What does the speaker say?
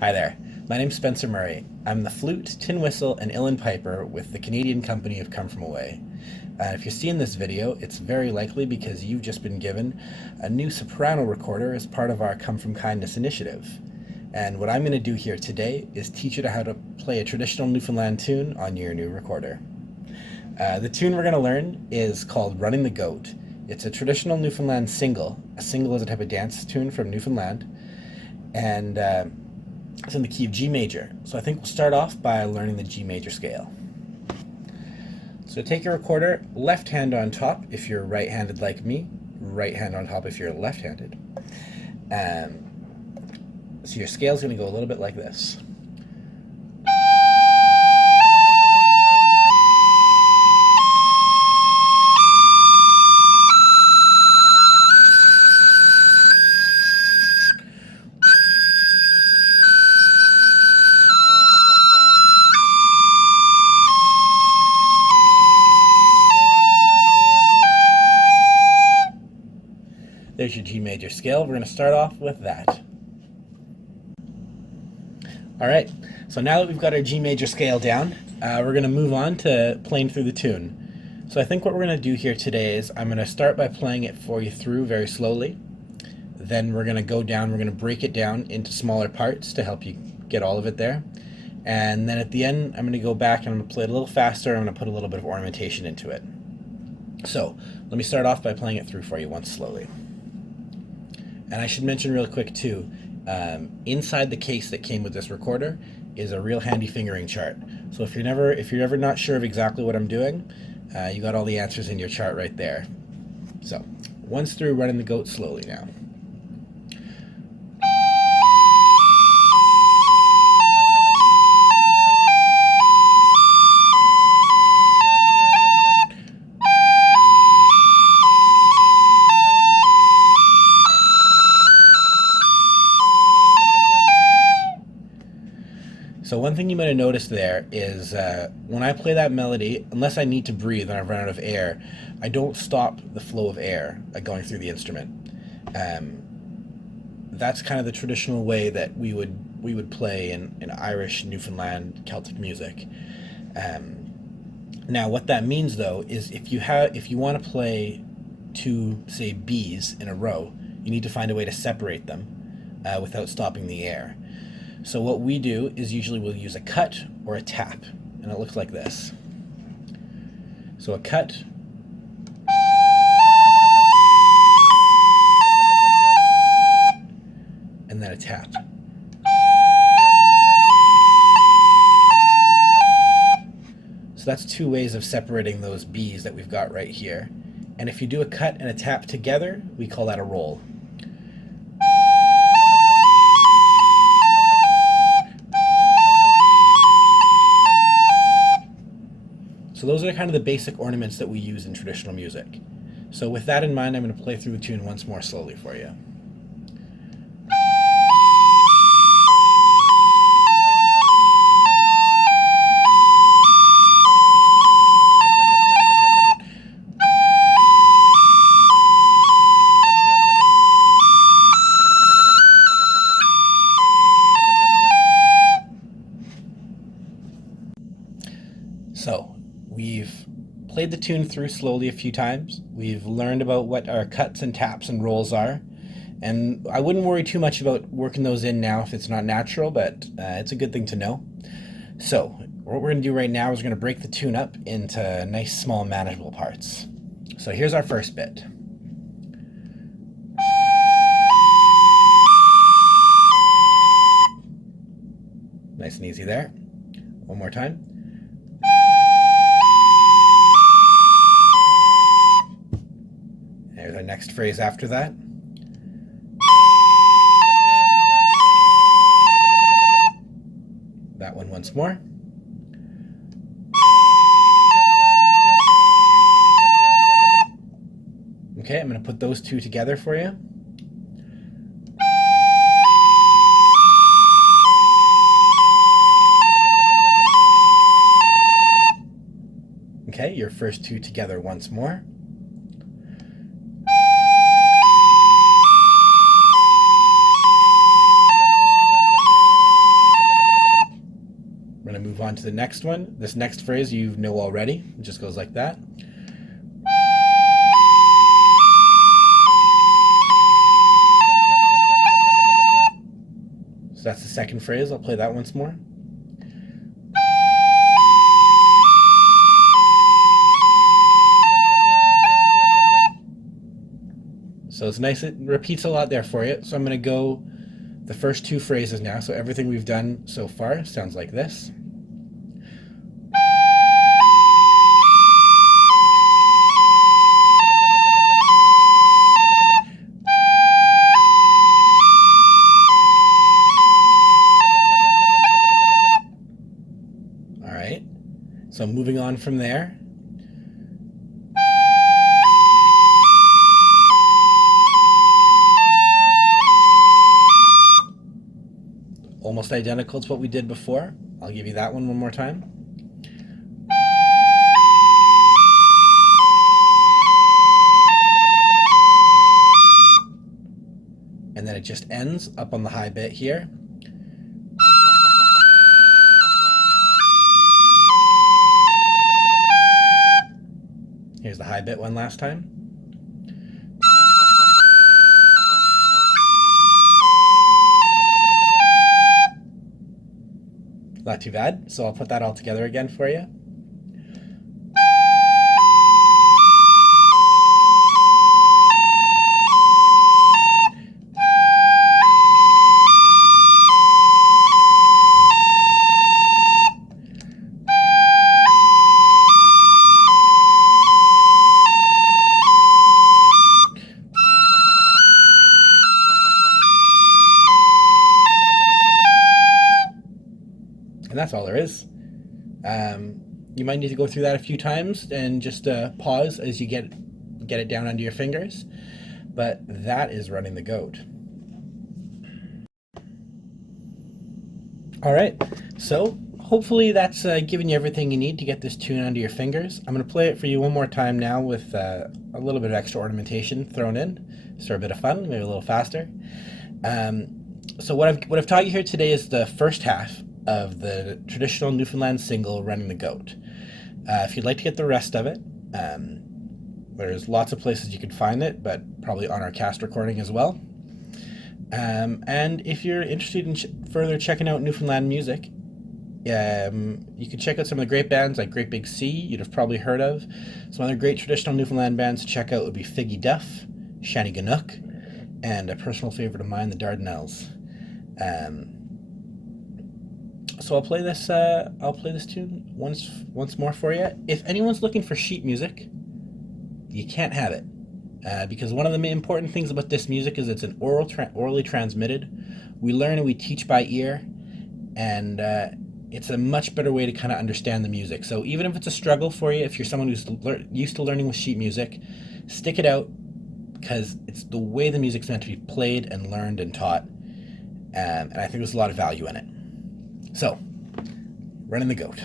Hi there. My name's Spencer Murray. I'm the flute, tin whistle, and uilleann piper with the Canadian company of Come From Away. If you're seeing this video, it's very likely because you've just been given a new soprano recorder as part of our Come From Kindness initiative. And what I'm going to do here today is teach you how to play a traditional Newfoundland tune on your new recorder. The tune we're going to learn is called Running the Goat. It's a traditional Newfoundland single. A single is a type of dance tune from Newfoundland. And it's in the key of G major. So I think we'll start off by learning the G major scale. So take your recorder, left hand on top if you're right-handed like me, right hand on top if you're left-handed. So your scale's going to go a little bit like this. There's your G major scale. We're going to start off with that. All right, so now that we've got our G major scale down, we're going to move on to playing through the tune. So I think what we're going to do here today is I'm going to start by playing it for you through very slowly. Then we're going to go down, we're going to break it down into smaller parts to help you get all of it there. And then at the end, I'm going to go back and I'm going to play it a little faster. I'm going to put a little bit of ornamentation into it. So let me start off by playing it through for you once slowly. And I should mention real quick too, inside the case that came with this recorder is a real handy fingering chart. So if you're ever not sure of exactly what I'm doing, you got all the answers in your chart right there. So once through, running the goat slowly now. So one thing you might have noticed there is when I play that melody, unless I need to breathe and I've run out of air, I don't stop the flow of air going through the instrument. That's kind of the traditional way that we would play in Irish, Newfoundland, Celtic music. Now what that means though is if you want to play two, say, Bs in a row, you need to find a way to separate them without stopping the air. So what we do is usually we'll use a cut or a tap, and it looks like this. So a cut, and then a tap. So that's two ways of separating those Bs that we've got right here. And if you do a cut and a tap together, we call that a roll. So those are kind of the basic ornaments that we use in traditional music. So with that in mind, I'm going to play through the tune once more slowly for you. So we've played the tune through slowly a few times. We've learned about what our cuts and taps and rolls are. And I wouldn't worry too much about working those in now if it's not natural, but it's a good thing to know. So what we're going to do right now is we're going to break the tune up into nice, small, manageable parts. So here's our first bit. Nice and easy there. One more time. There's our next phrase after that. That one once more. Okay, I'm going to put those two together for you. Okay, your first two together once more. on to the next one. This next phrase you know already. It just goes like that. So that's the second phrase. I'll play that once more. So it's nice, it repeats a lot there for you. So I'm going to go the first two phrases now. So everything we've done so far sounds like this. All right. So moving on from there. Almost identical to what we did before. I'll give you that one more time. And then it just ends up on the high bit here. Here's the high bit one last time. Not too bad, so I'll put that all together again for you. And that's all there is. You might need to go through that a few times and just pause as you get it down under your fingers. But that is running the goat. All right, so hopefully that's given you everything you need to get this tune under your fingers. I'm going to play it for you one more time now with a little bit of extra ornamentation thrown in, just for a bit of fun, maybe a little faster. So what I've taught you here today is the first half of the traditional Newfoundland single, Running the Goat. If you'd like to get the rest of it, there's lots of places you could find it, but probably on our cast recording as well. And if you're interested in further checking out Newfoundland music, you can check out some of the great bands like Great Big Sea, you'd have probably heard of. Some other great traditional Newfoundland bands to check out would be Figgy Duff, Shanny Ganook, and a personal favorite of mine, the Dardanelles. So I'll play this tune once more for you. If anyone's looking for sheet music, you can't have it. Because one of the important things about this music is it's an orally transmitted. We learn and we teach by ear, and it's a much better way to kind of understand the music. So even if it's a struggle for you, if you're someone who's used to learning with sheet music, stick it out, because it's the way the music's meant to be played and learned and taught. And I think there's a lot of value in it. So, Running the Goat.